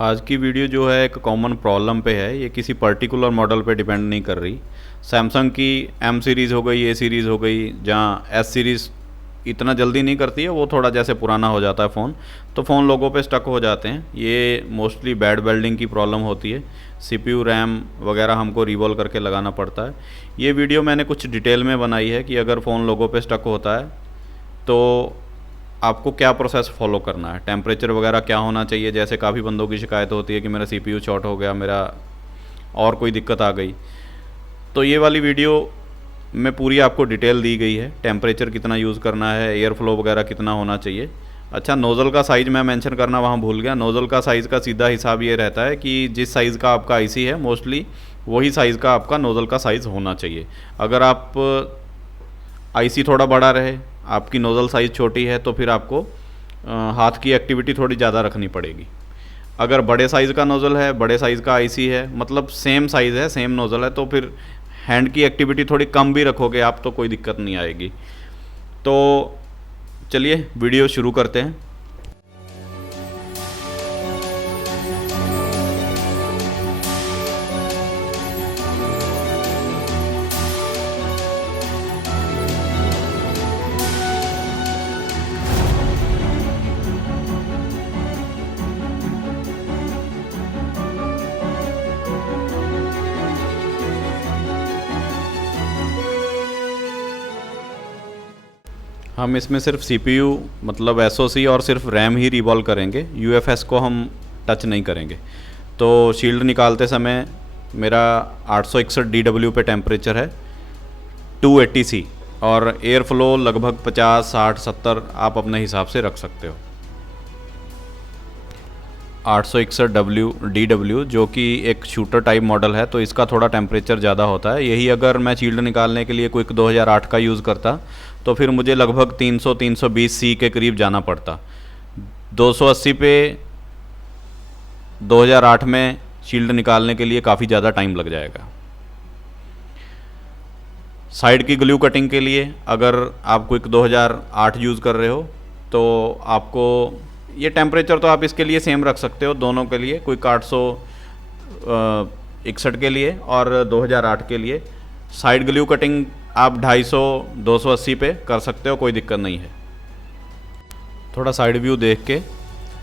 आज की वीडियो जो है एक कॉमन प्रॉब्लम पे है। ये किसी पर्टिकुलर मॉडल पे डिपेंड नहीं कर रही। सैमसंग की एम सीरीज़ हो गई, ए सीरीज़ हो गई, जहाँ एस सीरीज़ इतना जल्दी नहीं करती है, वो थोड़ा जैसे पुराना हो जाता है फ़ोन, तो फ़ोन लोगों पे स्टक हो जाते हैं। ये मोस्टली बैड वेल्डिंग की प्रॉब्लम होती है। सीपीयू रैम वगैरह हमको रिवॉल्व करके लगाना पड़ता है। ये वीडियो मैंने कुछ डिटेल में बनाई है कि अगर फ़ोन लोगों पे स्टक होता है तो आपको क्या प्रोसेस फॉलो करना है, टेम्परेचर वगैरह क्या होना चाहिए। जैसे काफ़ी बंदों की शिकायत होती है कि मेरा सीपीयू शॉर्ट हो गया, मेरा और कोई दिक्कत आ गई। तो ये वाली वीडियो में पूरी आपको डिटेल दी गई है, टेम्परेचर कितना यूज़ करना है, एयर फ्लो वगैरह कितना होना चाहिए। अच्छा, नोज़ल का साइज़ मैं मेंशन करना वहाँ भूल गया। नोज़ल का साइज़ का सीधा हिसाब ये रहता है कि जिस साइज़ का आपका आईसी है मोस्टली वही साइज़ का आपका नोज़ल का साइज़ होना चाहिए। अगर आप आईसी थोड़ा बड़ा रहे, आपकी नोज़ल साइज़ छोटी है, तो फिर आपको हाथ की एक्टिविटी थोड़ी ज़्यादा रखनी पड़ेगी। अगर बड़े साइज़ का नोज़ल है, बड़े साइज़ का आईसी है, मतलब सेम साइज़ है, सेम नोज़ल है, तो फिर हैंड की एक्टिविटी थोड़ी कम भी रखोगे आप तो कोई दिक्कत नहीं आएगी। तो चलिए वीडियो शुरू करते हैं। हम इसमें सिर्फ सीपीयू मतलब एसओसी और सिर्फ रैम ही रिवॉल्व करेंगे, यूएफएस को हम टच नहीं करेंगे। तो शील्ड निकालते समय मेरा 861 DW पे टेम्परेचर है, 280 सी, और एयर फ्लो लगभग 50, 60, 70 आप अपने हिसाब से रख सकते हो। 861 DW जो कि एक शूटर टाइप मॉडल है, तो इसका थोड़ा टेम्परेचर ज़्यादा होता है। यही अगर मैं शील्ड निकालने के लिए क्विक 2008 का यूज़ करता तो फिर मुझे लगभग 300-320 सी के करीब जाना पड़ता। 280 पे 2008 में शील्ड निकालने के लिए काफ़ी ज़्यादा टाइम लग जाएगा। साइड की ग्लू कटिंग के लिए अगर आप क्विक 2008 यूज़ कर रहे हो तो आपको ये टेम्परेचर तो आप इसके लिए सेम रख सकते हो दोनों के लिए, क्विक 861 के लिए और 2008 के लिए। साइड ग्लू कटिंग आप 250-280 पे कर सकते हो, कोई दिक्कत नहीं है। थोड़ा साइड व्यू देख के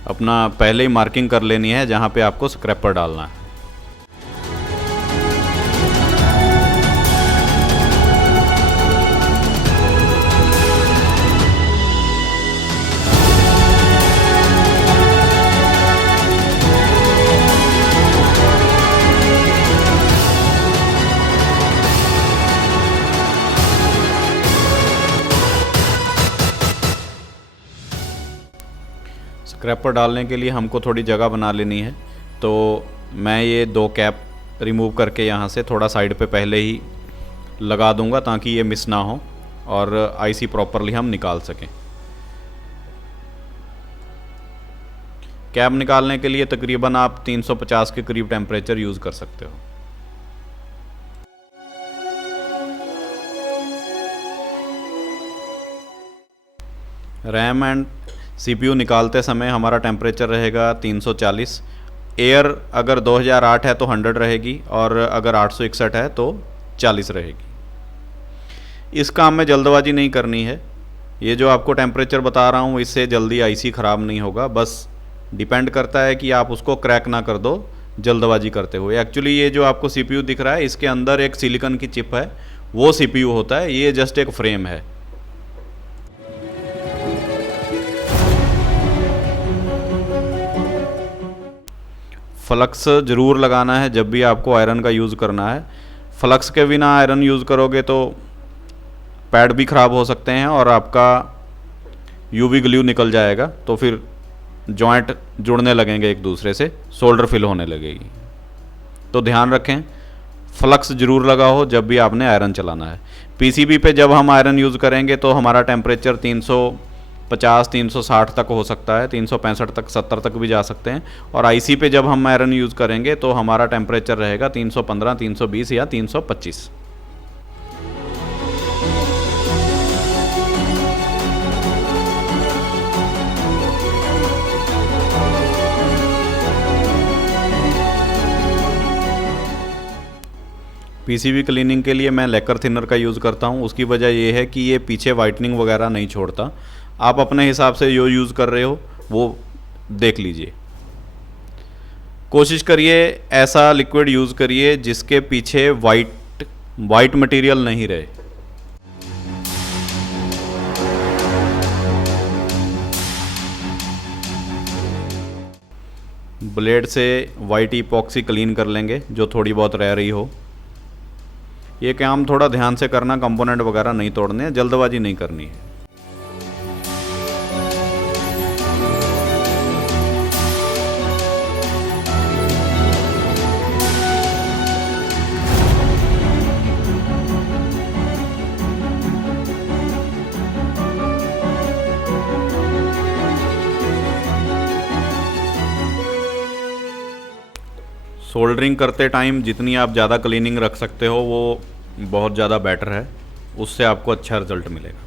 अपना पहले ही मार्किंग कर लेनी है जहाँ पे आपको स्क्रैपर डालना है। स्क्रैपर डालने के लिए हमको थोड़ी जगह बना लेनी है, तो मैं ये 2 कैप रिमूव करके यहाँ से थोड़ा साइड पे पहले ही लगा दूंगा ताकि ये मिस ना हो और आईसी प्रॉपरली हम निकाल सकें। कैप निकालने के लिए तकरीबन आप 350 के करीब टेम्परेचर यूज़ कर सकते हो। रैम एंड सीपीयू निकालते समय हमारा टेम्परेचर रहेगा 340। एयर अगर 2008 है तो 100 रहेगी और अगर 861 है तो 40 रहेगी। इस काम में जल्दबाजी नहीं करनी है। ये जो आपको टेम्परेचर बता रहा हूँ इससे जल्दी आईसी ख़राब नहीं होगा, बस डिपेंड करता है कि आप उसको क्रैक ना कर दो जल्दबाजी करते हुए। एक्चुअली ये जो आपको सीपीयू दिख रहा है इसके अंदर एक सिलिकॉन की चिप है, वो सीपीयू होता है, ये जस्ट एक फ्रेम है। फ्लक्स ज़रूर लगाना है जब भी आपको आयरन का यूज़ करना है। फ्लक्स के बिना आयरन यूज़ करोगे तो पैड भी ख़राब हो सकते हैं और आपका यूवी ग्लू निकल जाएगा, तो फिर जॉइंट जुड़ने लगेंगे एक दूसरे से, सोल्डर फिल होने लगेगी। तो ध्यान रखें, फ्लक्स ज़रूर लगा हो जब भी आपने आयरन चलाना है। पीसीबी पे जब हम आयरन यूज़ करेंगे तो हमारा टेम्परेचर 350-360 तक हो सकता है, 365 तक, 70 तक भी जा सकते हैं। और आईसी पे जब हम आयरन यूज़ करेंगे तो हमारा टेम्परेचर रहेगा 315, 320 या 325। पीसीबी क्लीनिंग के लिए मैं लेकर थिनर का यूज़ करता हूँ। उसकी वजह ये है कि ये पीछे वाइटनिंग वगैरह नहीं छोड़ता। आप अपने हिसाब से जो यूज़ कर रहे हो वो देख लीजिए। कोशिश करिए ऐसा लिक्विड यूज़ करिए जिसके पीछे वाइट मटेरियल नहीं रहे। ब्लेड से वाइट इपॉक्सी क्लीन कर लेंगे जो थोड़ी बहुत रह रही हो। ये काम थोड़ा ध्यान से करना, कंपोनेंट वगैरह नहीं तोड़ने हैं, जल्दबाजी नहीं करनी है। सोल्डरिंग करते टाइम जितनी आप ज़्यादा क्लीनिंग रख सकते हो वो बहुत ज़्यादा बेटर है, उससे आपको अच्छा रिजल्ट मिलेगा।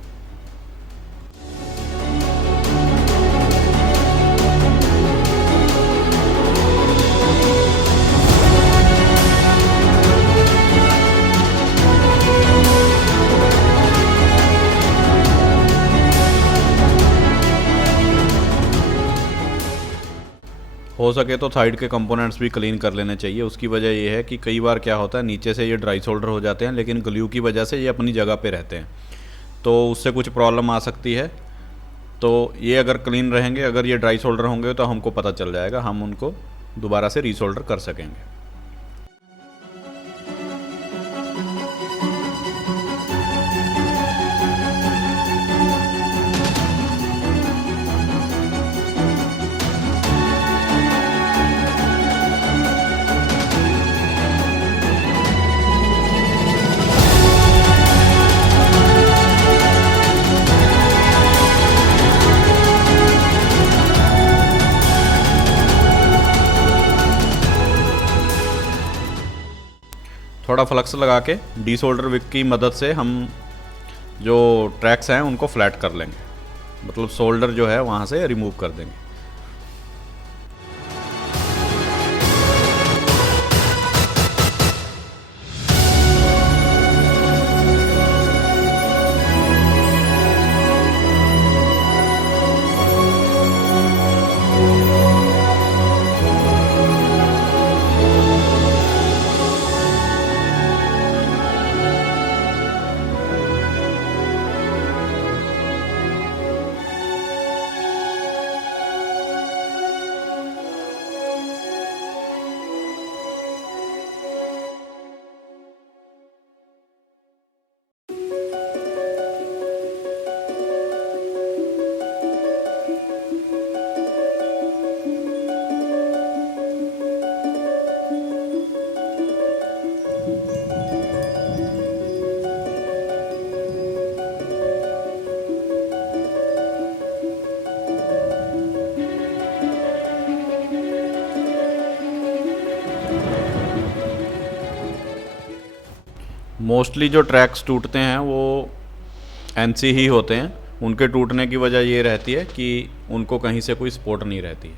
हो सके तो साइड के कंपोनेंट्स भी क्लीन कर लेने चाहिए। उसकी वजह ये है कि कई बार क्या होता है, नीचे से ये ड्राई सोल्डर हो जाते हैं लेकिन ग्लू की वजह से ये अपनी जगह पे रहते हैं, तो उससे कुछ प्रॉब्लम आ सकती है। तो ये अगर क्लीन रहेंगे, अगर ये ड्राई सोल्डर होंगे तो हमको पता चल जाएगा, हम उनको दोबारा से रीसोल्डर कर सकेंगे। थोड़ा फ्लक्स लगा के डी सोल्डर विक की मदद से हम जो ट्रैक्स हैं उनको फ्लैट कर लेंगे, मतलब सोल्डर जो है वहाँ से रिमूव कर देंगे। मोस्टली जो ट्रैक्स टूटते हैं वो एनसी ही होते हैं। उनके टूटने की वजह ये रहती है कि उनको कहीं से कोई सपोर्ट नहीं रहती है,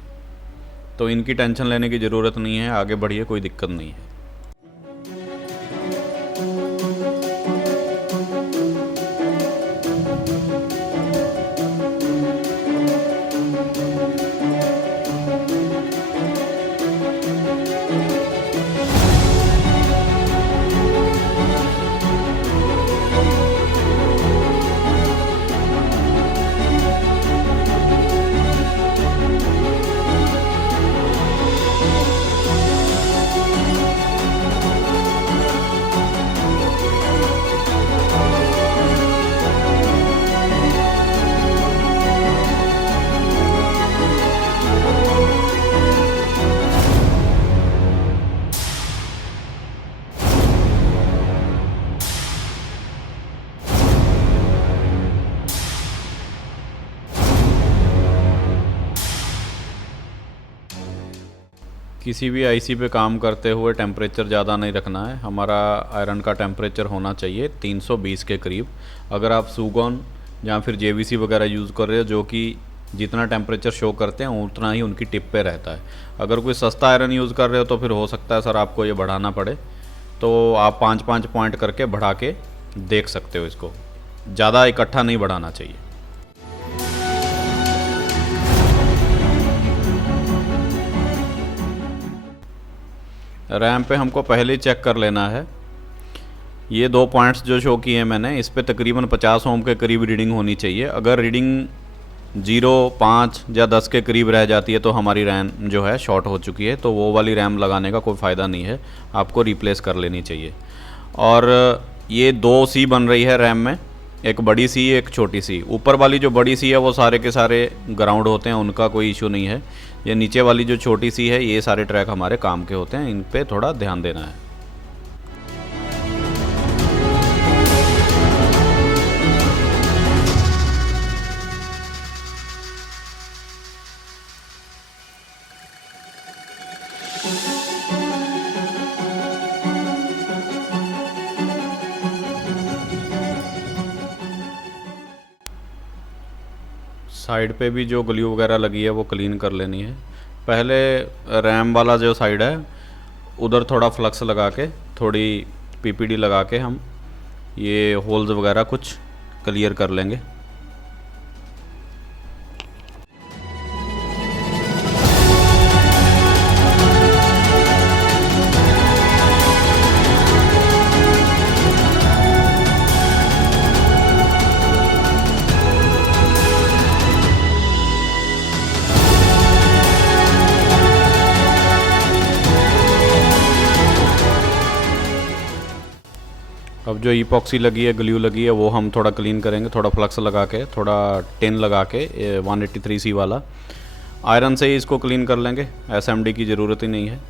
तो इनकी टेंशन लेने की ज़रूरत नहीं है, आगे बढ़िए, कोई दिक्कत नहीं है। किसी भी आईसी पे काम करते हुए टेम्परेचर ज़्यादा नहीं रखना है। हमारा आयरन का टेम्परेचर होना चाहिए 320 के करीब। अगर आप सूगॉन या फिर जेवीसी वगैरह यूज़ कर रहे हो जो कि जितना टेम्परेचर शो करते हैं उतना ही उनकी टिप पे रहता है। अगर कोई सस्ता आयरन यूज़ कर रहे हो तो फिर हो सकता है सर आपको ये बढ़ाना पड़े, तो आप 5-5 पॉइंट करके बढ़ा के देख सकते हो। इसको ज़्यादा इकट्ठा नहीं बढ़ाना चाहिए। रैम पे हमको पहले ही चेक कर लेना है। ये 2 पॉइंट्स जो शो किए मैंने, इस पे तकरीबन 50 ओम के करीब रीडिंग होनी चाहिए। अगर रीडिंग 0, 5 या 10 के करीब रह जाती है तो हमारी रैम जो है शॉर्ट हो चुकी है, तो वो वाली रैम लगाने का कोई फ़ायदा नहीं है, आपको रिप्लेस कर लेनी चाहिए। और ये 2 सी बन रही है रैम में, एक बड़ी सी एक छोटी सी। ऊपर वाली जो बड़ी सी है वो सारे के सारे ग्राउंड होते हैं, उनका कोई इशू नहीं है। ये नीचे वाली जो छोटी सी है, ये सारे ट्रैक हमारे काम के होते हैं, इन पे थोड़ा ध्यान देना है। साइड पे भी जो ग्लू वगैरह लगी है वो क्लीन कर लेनी है। पहले रैम वाला जो साइड है उधर थोड़ा फ्लक्स लगा के, थोड़ी पीपीडी लगा के हम ये होल्स वगैरह कुछ क्लियर कर लेंगे। अब जो ईपॉक्सी लगी है, ग्लू लगी है, वो हम थोड़ा क्लीन करेंगे, थोड़ा फ्लक्स लगा के, थोड़ा टिन लगा के 183C वाला आयरन से ही इसको क्लीन कर लेंगे। एसएमडी की ज़रूरत ही नहीं है।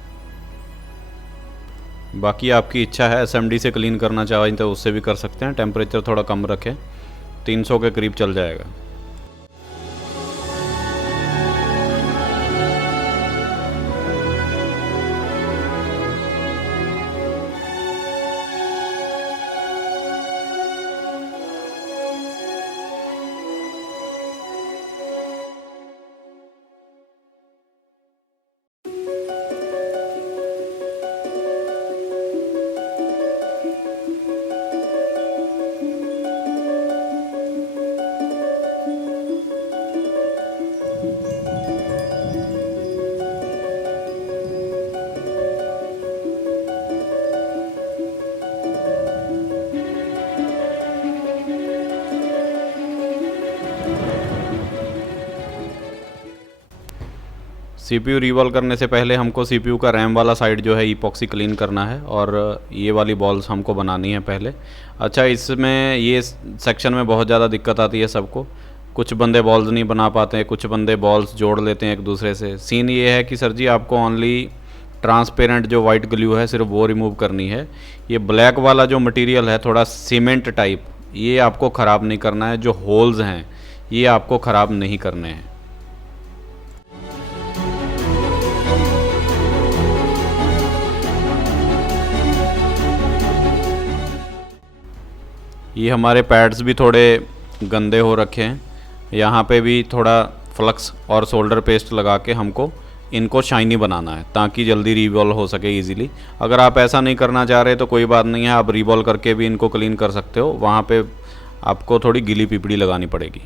बाकी आपकी इच्छा है, एसएमडी से क्लीन करना चाहें तो उससे भी कर सकते हैं। टेम्परेचर थोड़ा कम रखें, 300 के करीब चल जाएगा। सीपीयू रिवॉल्व करने से पहले हमको सीपीयू का रैम वाला साइड जो है ईपॉक्सी क्लीन करना है, और ये वाली बॉल्स हमको बनानी है पहले। अच्छा, इसमें ये सेक्शन में बहुत ज़्यादा दिक्कत आती है सबको। कुछ बंदे बॉल्स नहीं बना पाते हैं, कुछ बंदे बॉल्स जोड़ लेते हैं एक दूसरे से। सीन ये है कि सर जी आपको ओनली ट्रांसपेरेंट जो वाइट ग्लू है सिर्फ वो रिमूव करनी है। ये ब्लैक वाला जो मटेरियल है थोड़ा सीमेंट टाइप, ये आपको ख़राब नहीं करना है। जो होल्स हैं ये आपको ख़राब नहीं करने हैं। ये हमारे पैड्स भी थोड़े गंदे हो रखे हैं, यहाँ पे भी थोड़ा फ्लक्स और सोल्डर पेस्ट लगा के हमको इनको शाइनी बनाना है ताकि जल्दी रिवॉल्व हो सके इजीली। अगर आप ऐसा नहीं करना चाह रहे तो कोई बात नहीं है, आप रिवॉल्व करके भी इनको क्लीन कर सकते हो। वहाँ पे आपको थोड़ी गीली पिपड़ी लगानी पड़ेगी।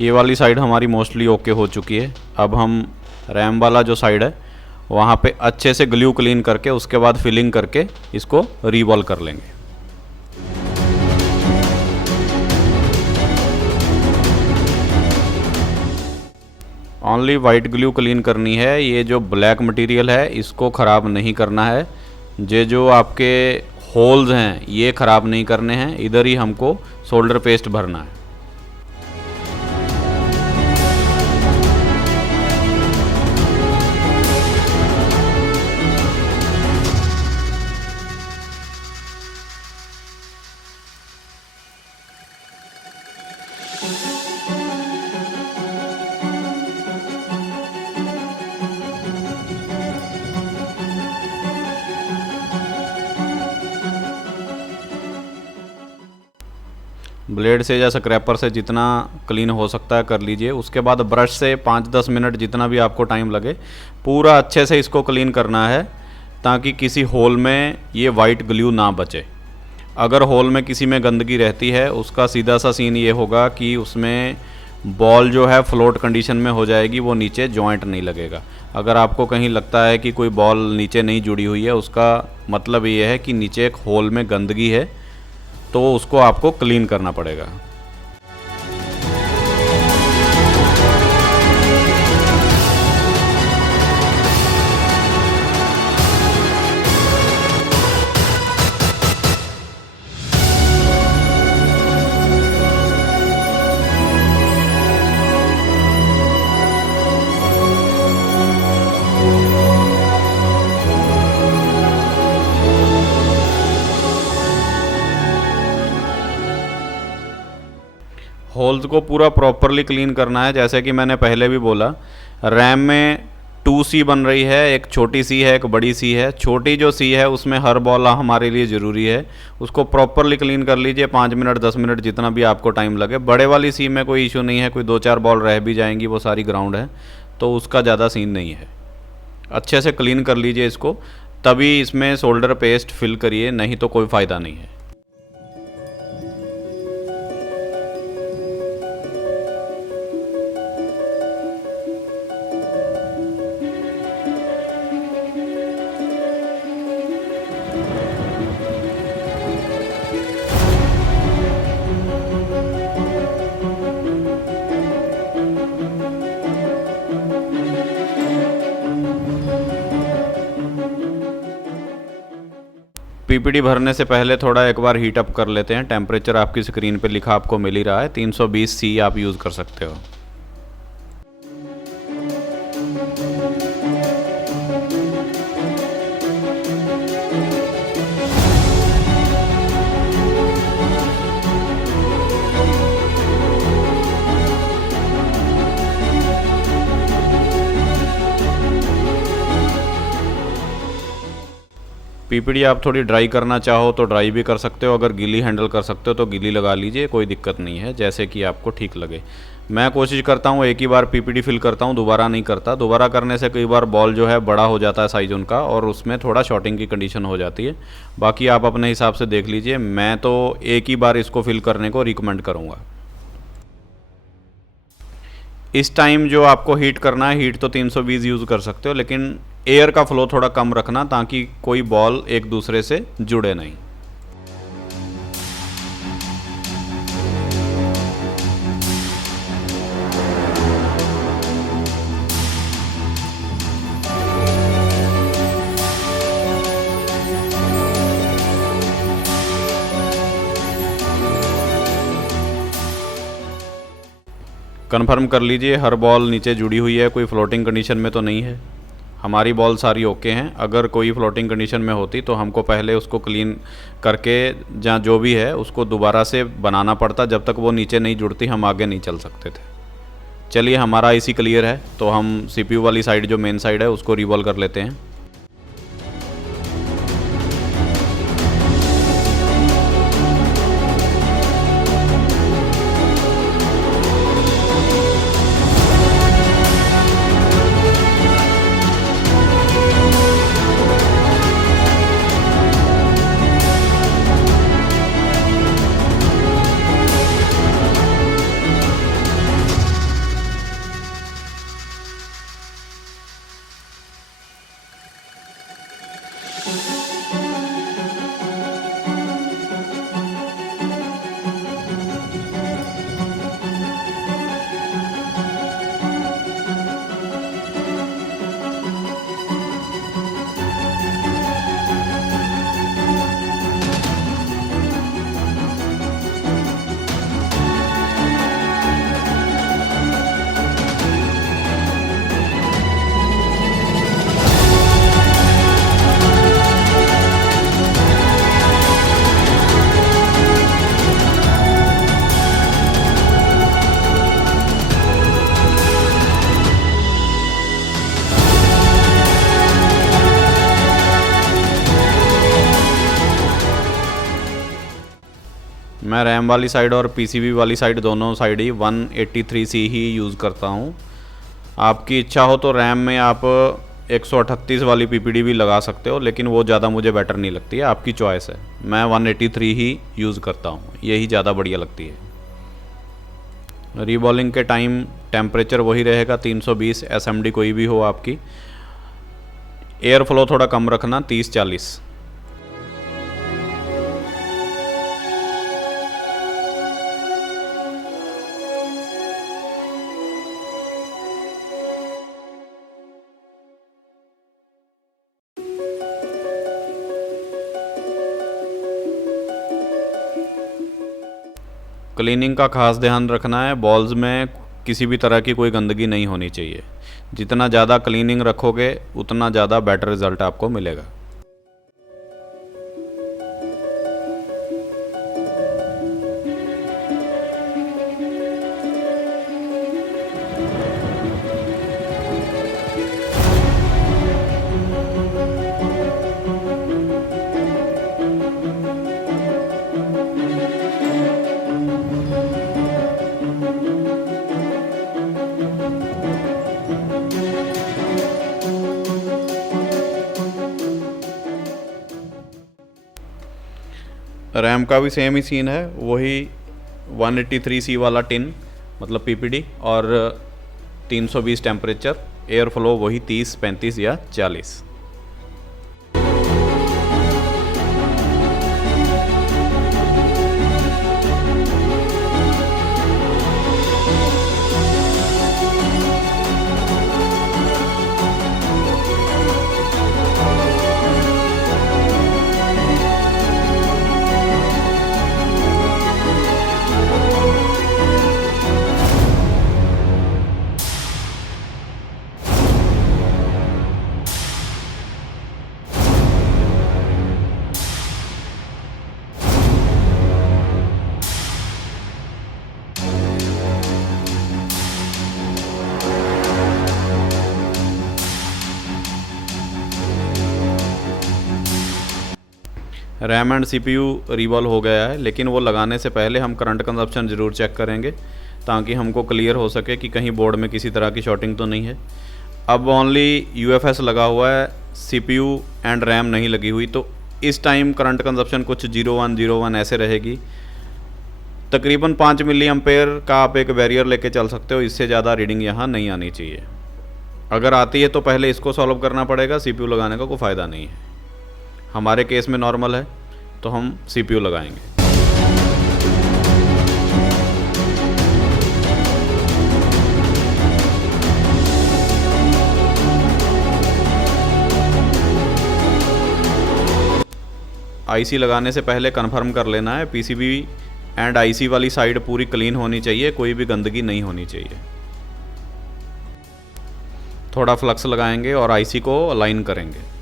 ये वाली साइड हमारी मोस्टली ओके हो चुकी है। अब हम रैम वाला जो साइड है वहाँ पे अच्छे से ग्लू क्लीन करके उसके बाद फिलिंग करके इसको रिवॉल्व कर लेंगे। ओनली वाइट ग्लू क्लीन करनी है। ये जो ब्लैक मटेरियल है इसको ख़राब नहीं करना है। ये जो आपके होल्स हैं ये ख़राब नहीं करने हैं, इधर ही हमको सोल्डर पेस्ट भरना है। ब्लेड से या स्क्रैपर से जितना क्लीन हो सकता है कर लीजिए। उसके बाद ब्रश से 5-10 मिनट जितना भी आपको टाइम लगे पूरा अच्छे से इसको क्लीन करना है, ताकि किसी होल में ये वाइट ग्लू ना बचे। अगर होल में किसी में गंदगी रहती है उसका सीधा सा सीन ये होगा कि उसमें बॉल जो है फ्लोट कंडीशन में हो जाएगी, वो नीचे जॉइंट नहीं लगेगा। अगर आपको कहीं लगता है कि कोई बॉल नीचे नहीं जुड़ी हुई है, उसका मतलब ये है कि नीचे एक होल में गंदगी है, तो उसको आपको क्लीन करना पड़ेगा। होल्स को पूरा प्रॉपरली क्लीन करना है। जैसे कि मैंने पहले भी बोला, रैम में 2C बन रही है, एक छोटी सी है एक बड़ी सी है। छोटी जो सी है उसमें हर बॉल हमारे लिए ज़रूरी है, उसको प्रॉपरली क्लीन कर लीजिए 5 मिनट 10 मिनट जितना भी आपको टाइम लगे। बड़े वाली सी में कोई इशू नहीं है, कोई 2-4 बॉल रह भी जाएंगी, वो सारी ग्राउंड है तो उसका ज़्यादा सीन नहीं है। अच्छे से क्लीन कर लीजिए इसको, तभी इसमें सोल्डर पेस्ट फिल करिए, नहीं तो कोई फ़ायदा नहीं है। पीपीडी भरने से पहले थोड़ा एक बार हीट अप कर लेते हैं। टेम्परेचर आपकी स्क्रीन पे लिखा आपको मिल ही रहा है, 320C आप यूज़ कर सकते हो। पीपीडी आप थोड़ी ड्राई करना चाहो तो ड्राई भी कर सकते हो, अगर गीली हैंडल कर सकते हो तो गीली लगा लीजिए, कोई दिक्कत नहीं है, जैसे कि आपको ठीक लगे। मैं कोशिश करता हूँ एक ही बार पीपीडी फिल करता हूँ, दोबारा नहीं करता। दोबारा करने से कई बार बॉल जो है बड़ा हो जाता है साइज़ उनका, और उसमें थोड़ा शॉर्टिंग की कंडीशन हो जाती है। बाकी आप अपने हिसाब से देख लीजिए, मैं तो एक ही बार इसको फिल करने को रिकमेंड करूँगा। इस टाइम जो आपको हीट करना है, हीट तो 320 यूज़ कर सकते हो, लेकिन एयर का फ्लो थोड़ा कम रखना ताकि कोई बॉल एक दूसरे से जुड़े नहीं। कन्फर्म कर लीजिए हर बॉल नीचे जुड़ी हुई है, कोई फ्लोटिंग कंडीशन में तो नहीं है। हमारी बॉल सारी ओके हैं। अगर कोई फ्लोटिंग कंडीशन में होती तो हमको पहले उसको क्लीन करके जहाँ जो भी है उसको दोबारा से बनाना पड़ता, जब तक वो नीचे नहीं जुड़ती हम आगे नहीं चल सकते थे। चलिए हमारा आईसी क्लियर है, तो हम सीपीयू वाली साइड जो मेन साइड है उसको रिवॉल्व कर लेते हैं। मैं रैम वाली साइड और पीसीबी वाली साइड दोनों साइड ही 183C ही यूज़ करता हूँ। आपकी इच्छा हो तो रैम में आप 138 वाली पीपीडी भी लगा सकते हो, लेकिन वो ज़्यादा मुझे बेटर नहीं लगती है, आपकी चॉइस है। मैं 183 ही यूज़ करता हूँ, यही ज़्यादा बढ़िया लगती है। रीबॉलिंग के टाइम टेम्परेचर वही रहेगा 320 SMD कोई भी हो आपकी। एयर फ्लो थोड़ा कम रखना 30-40। क्लीनिंग का खास ध्यान रखना है, बॉल्स में किसी भी तरह की कोई गंदगी नहीं होनी चाहिए। जितना ज़्यादा क्लीनिंग रखोगे उतना ज़्यादा बेटर रिज़ल्ट आपको मिलेगा। रैम का भी सेम ही सीन है, वही 183C वाला टिन मतलब पीपीडी और 320 टेम्परेचर, एयर फ्लो वही 30, 35 या 40। रैम एंड सीपीयू रिवॉल्व हो गया है, लेकिन वो लगाने से पहले हम करंट कंजप्शन ज़रूर चेक करेंगे ताकि हमको क्लियर हो सके कि कहीं बोर्ड में किसी तरह की शॉर्टिंग तो नहीं है। अब ओनली यूएफएस लगा हुआ है, सीपीयू एंड रैम नहीं लगी हुई, तो इस टाइम करंट कंजप्शन कुछ 0101 ऐसे रहेगी। तकरीबन 5 मिली एम्पेयर का आप एक बैरियर लेके चल सकते हो, इससे ज़्यादा रीडिंग यहाँ नहीं आनी चाहिए। अगर आती है तो पहले इसको सॉल्व करना पड़ेगा, सीपीयू लगाने का कोई फ़ायदा नहीं है। हमारे केस में नॉर्मल है तो हम सीपीयू लगाएंगे। आईसी लगाने से पहले कंफर्म कर लेना है पीसीबी एंड आईसी वाली साइड पूरी क्लीन होनी चाहिए, कोई भी गंदगी नहीं होनी चाहिए। थोड़ा फ्लक्स लगाएंगे और आईसी को अलाइन करेंगे।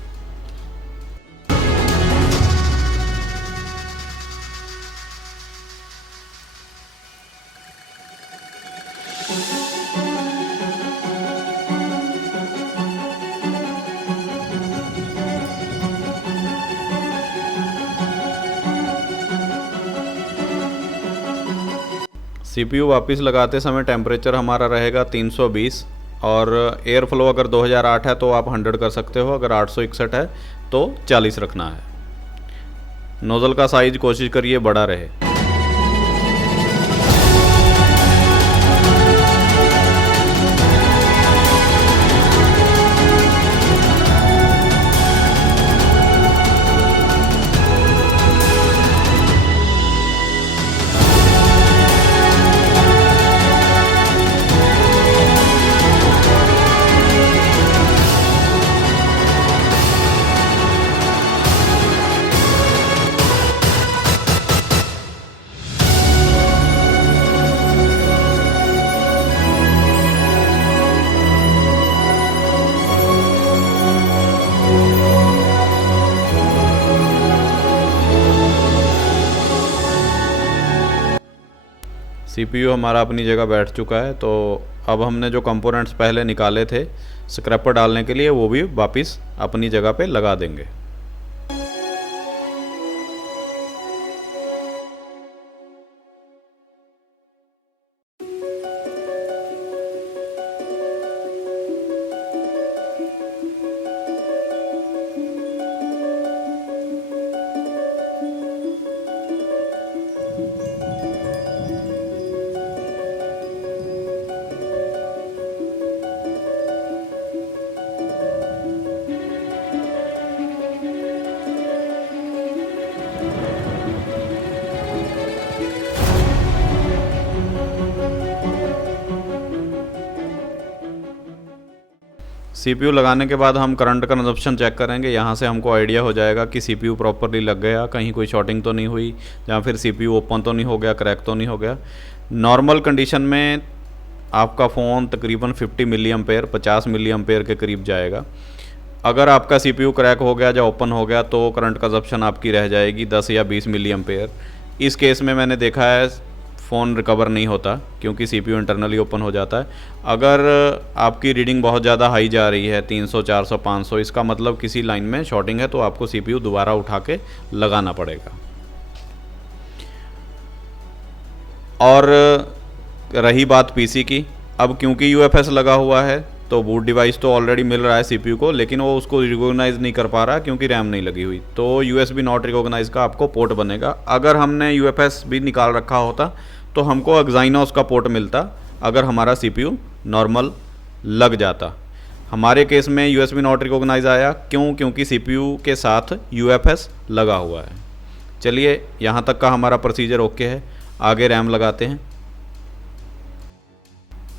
सीपीयू वापस लगाते समय टेम्परेचर हमारा रहेगा 320 और एयर फ्लो अगर 2008 है तो आप 100 कर सकते हो, अगर 861 है तो 40 रखना है। नोज़ल का साइज कोशिश करिए बड़ा रहे। सीपीयू हमारा अपनी जगह बैठ चुका है, तो अब हमने जो कंपोनेंट्स पहले निकाले थे स्क्रैपर डालने के लिए वो भी वापस अपनी जगह पे लगा देंगे। सीपीयू लगाने के बाद हम करंट कंजप्शन चेक करेंगे। यहाँ से हमको आइडिया हो जाएगा कि सीपीयू प्रॉपरली लग गया, कहीं कोई शॉर्टिंग तो नहीं हुई, या फिर सीपीयू ओपन तो नहीं हो गया, क्रैक तो नहीं हो गया। नॉर्मल कंडीशन में आपका फ़ोन तकरीबन 50 मिली एम्पेयर 50 मिली एम्पेयर के करीब जाएगा। अगर आपका सीपीयू क्रैक हो गया या ओपन हो गया तो करंट कंजप्शन आपकी रह जाएगी 10 या 20 मिली एम्पेयर। इस केस में मैंने देखा है फ़ोन रिकवर नहीं होता, क्योंकि सीपीयू इंटरनली ओपन हो जाता है। अगर आपकी रीडिंग बहुत ज़्यादा हाई जा रही है 300 400 500, इसका मतलब किसी लाइन में शॉर्टिंग है, तो आपको सीपीयू दोबारा उठा के लगाना पड़ेगा। और रही बात पीसी की, अब क्योंकि यूएफएस लगा हुआ है तो बूट डिवाइस तो ऑलरेडी मिल रहा है सीपीयू को, लेकिन वो उसको रिकॉग्नाइज नहीं कर पा रहा क्योंकि रैम नहीं लगी हुई। तो यूएसबी नॉट रिकॉग्नाइज का आपको पोर्ट बनेगा। अगर हमने यूएफएस भी निकाल रखा होता तो हमको एक्साइनोस का पोर्ट मिलता, अगर हमारा सीपीयू नॉर्मल लग जाता। हमारे केस में यूएसबी नॉट रिकॉग्नाइज आया, क्यों? क्योंकि सीपीयू के साथ यूएफएस लगा हुआ है। चलिए, यहाँ तक का हमारा प्रोसीजर ओके है। आगे रैम लगाते हैं।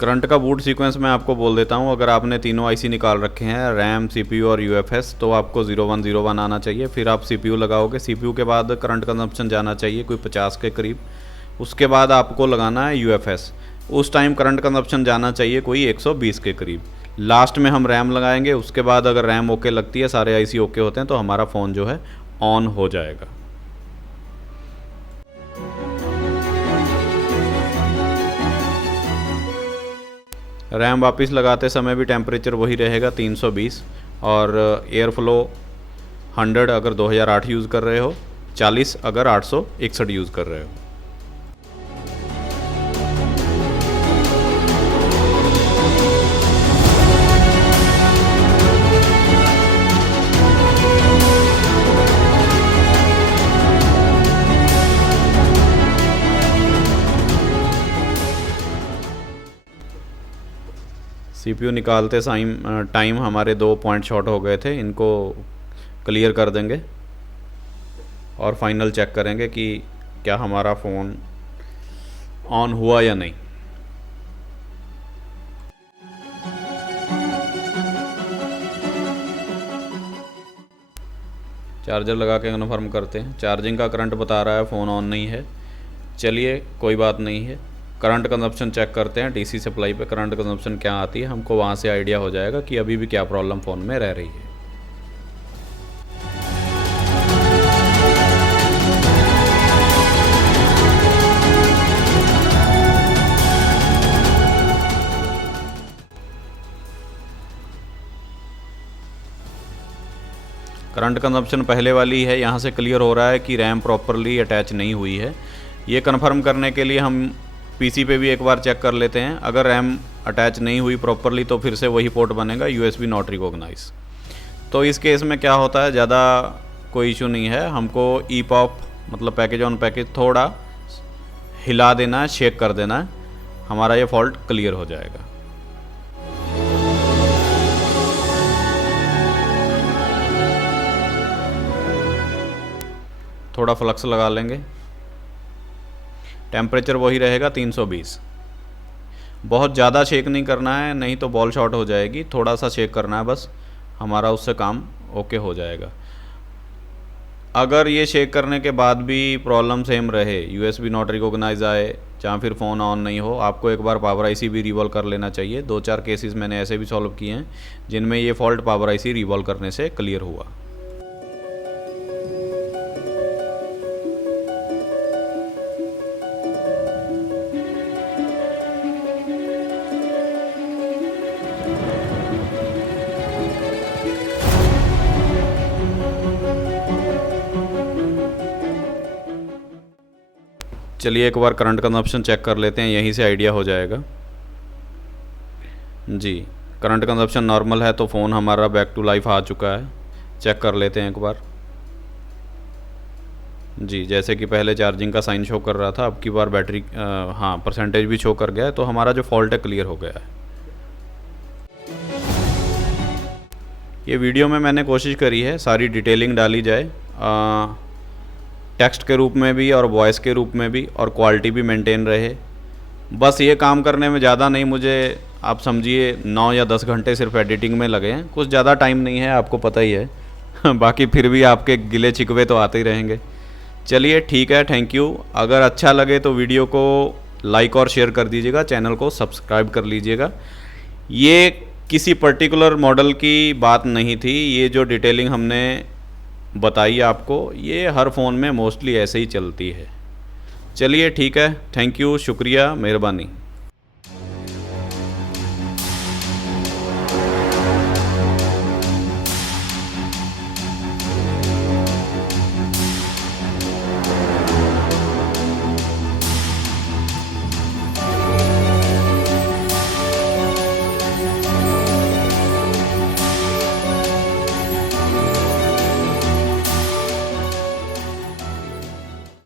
करंट का बूट सीक्वेंस मैं आपको बोल देता हूँ। अगर आपने तीनों आईसी निकाल रखे हैं, रैम, सीपीयू और यूएफएस, तो आपको 0101 आना चाहिए। फिर आप सीपीयू लगाओगे। सीपीयू के बाद करंट कंजप्शन जाना चाहिए कोई 50 के करीब। उसके बाद आपको लगाना है यूएफएस। उस टाइम करंट कंजप्शन जाना चाहिए कोई 120 के करीब। लास्ट में हम रैम लगाएंगे। उसके बाद अगर रैम ओके लगती है, सारे आईसी ओके होते हैं, तो हमारा फ़ोन जो है ऑन हो जाएगा। रैम वापस लगाते समय भी टेम्परेचर वही रहेगा 320, और एयर फ्लो 100 अगर 2008 यूज़ कर रहे हो, 40 अगर 861 यूज़ कर रहे हो। सीपीयू निकालते टाइम हमारे 2 पॉइंट शॉर्ट हो गए थे, इनको क्लियर कर देंगे और फाइनल चेक करेंगे कि क्या हमारा फ़ोन ऑन हुआ या नहीं। चार्जर लगा के कन्फर्म करते हैं। चार्जिंग का करंट बता रहा है फ़ोन ऑन नहीं है। चलिए, कोई बात नहीं है। करंट कंजप्शन चेक करते हैं। डीसी सप्लाई पे करंट कंजप्शन क्या आती है, हमको वहाँ से आइडिया हो जाएगा कि अभी भी क्या प्रॉब्लम फ़ोन में रह रही है। करंट कंजप्शन पहले वाली है, यहाँ से क्लियर हो रहा है कि रैम प्रॉपरली अटैच नहीं हुई है। ये कन्फर्म करने के लिए हम पीसी पे भी एक बार चेक कर लेते हैं। अगर रैम अटैच नहीं हुई प्रॉपरली तो फिर से वही पोर्ट बनेगा, यूएसबी नॉट रिकॉग्नाइज। तो इस केस में क्या होता है, ज़्यादा कोई इशू नहीं है। हमको ईपॉप मतलब पैकेज ऑन पैकेज थोड़ा हिला देना है, शेक कर देना है, हमारा ये फॉल्ट क्लियर हो जाएगा। थोड़ा फ्लक्स लगा लेंगे। टेम्परेचर वही रहेगा 320। बहुत ज़्यादा शेक नहीं करना है, नहीं तो बॉल शॉर्ट हो जाएगी। थोड़ा सा शेक करना है बस, हमारा उससे काम ओके हो जाएगा। अगर ये शेक करने के बाद भी प्रॉब्लम सेम रहे, यूएसबी नॉट रिकॉग्नाइज आए या फिर फ़ोन ऑन नहीं हो, आपको एक बार पावर आईसी भी रिवॉल्व कर लेना चाहिए। 2-4 केसेस मैंने ऐसे भी सॉल्व किए हैं जिनमें ये फॉल्ट पावर आईसी रिवॉल्व करने से क्लियर हुआ। चलिए एक बार करंट कंजप्शन चेक कर लेते हैं, यहीं से आइडिया हो जाएगा। जी, करंट कंजप्शन नॉर्मल है तो फ़ोन हमारा बैक टू लाइफ आ चुका है। चेक कर लेते हैं एक बार। जी, जैसे कि पहले चार्जिंग का साइन शो कर रहा था, अब की बार बैटरी हाँ परसेंटेज भी शो कर गया है, तो हमारा जो फॉल्ट है क्लियर हो गया है। ये वीडियो में मैंने कोशिश करी है सारी डिटेलिंग डाली जाए, टेक्स्ट के रूप में भी और वॉइस के रूप में भी, और क्वालिटी भी मेंटेन रहे। बस ये काम करने में ज़्यादा नहीं मुझे आप समझिए 9 या 10 घंटे सिर्फ एडिटिंग में लगे हैं, कुछ ज़्यादा टाइम नहीं है, आपको पता ही है बाकी फिर भी आपके गिले शिकवे तो आते ही रहेंगे। चलिए ठीक है, थैंक यू। अगर अच्छा लगे तो वीडियो को लाइक और शेयर कर दीजिएगा, चैनल को सब्सक्राइब कर लीजिएगा। ये किसी पर्टिकुलर मॉडल की बात नहीं थी, ये जो डिटेलिंग हमने बताई आपको ये हर फ़ोन में मोस्टली ऐसे ही चलती है। चलिए ठीक है, थैंक यू, शुक्रिया, मेहरबानी।